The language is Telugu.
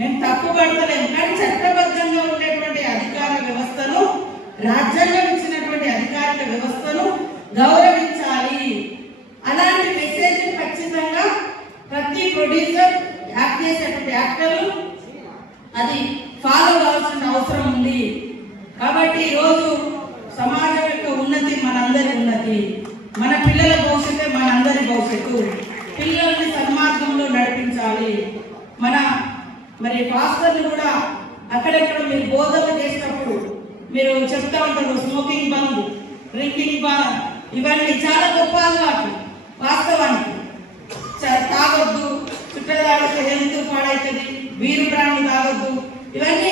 మేము తప్పు పడతలేము, కానీ చట్టబద్ధంగా ఉండేటువంటి అధికార వ్యవస్థను, రాజ్యాంగం ఇచ్చినటువంటి అధికారిక వ్యవస్థను గౌరవించాలి. అలాంటి మెసేజ్ ఖచ్చితంగా ప్రతి ప్రొడ్యూసర్, యాక్ట్ చేసేటువంటి యాక్టర్లు అది ఫాలో కావాల్సిన అవసరం ఉంది. కాబట్టి ఈరోజు సమాజం యొక్క ఉన్నతి మనందరి ఉన్నతి, మన పిల్లల భవిష్యత్తే మనందరి భవిష్యత్తు. పిల్లల్ని సన్మార్గంలో నడిపించాలి. మరి పాస్టర్లు కూడా అక్కడెక్కడ మీరు బోధన చేసినప్పుడు మీరు చెప్తా ఉంటారు, స్మోకింగ్ బంద్, డ్రింకింగ్ బంద్, ఇవన్నీ చాలా గొప్ప అలవాట్లు. వాస్తవానికి తాగొద్దు, చుట్టూ తాగితే హెల్త్ పాడవుతుంది, వీరు ప్రాణి తాగొద్దు, ఇవన్నీ